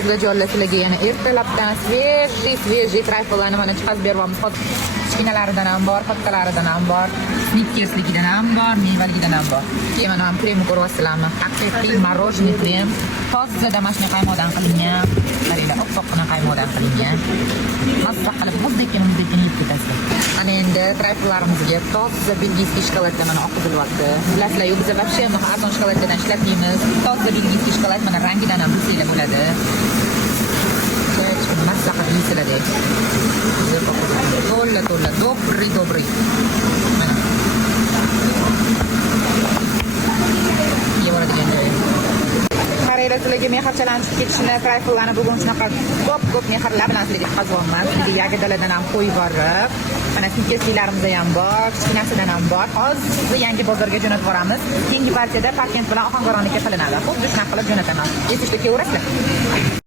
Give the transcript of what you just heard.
Sizlarga sizlarga yana ertalabdan svejiy trayfellarni mana chiqarib beryapmiz. Kichkinalaridan ham bor, kattalaridan ham bor, snikkersligidan ham bor, mevaligidan ham bor. Keyin mana ham kremni ko'ryapsizlarmi? Haqiqiy morojniy krem. Toza домашний qaymoqdan qilingan. Qaranglar, oppoqqina qaymoqdan qilingan. Mazza qilib muzdek yeb ketasiz. Ana endi trayfellarimizga toza belgiyskiy shokoladdan mana oqitilyapti. Bilasizlar-ku, biz вообще arzon shokoladdan ishlatmaymiz. Toza belgiyskiy shokolad mana rangidan ham bilsanglar bo'ladi. Mazza qilib yeysizlar-da. To'la, добрый. Mana. Yevoradigan joyi. Qaranglar, sizlarga mehrchalanib ketishini, trayfellarni bugun shunaqa ko'p mehrlar bilan sizlarga qazonman. Sizlarga yagidaladan ham qo'yib borib, mana snikkerslarimiz ham bor, kichkinasidan ham bor. Hozir yangi bozorga jo'natib boramiz. Keyingi partiyada Parkent bilan Ohangaronlikka qilinadi. Xuddi shunaqa qilib jo'nataman. Yetishga kelaverasizlar.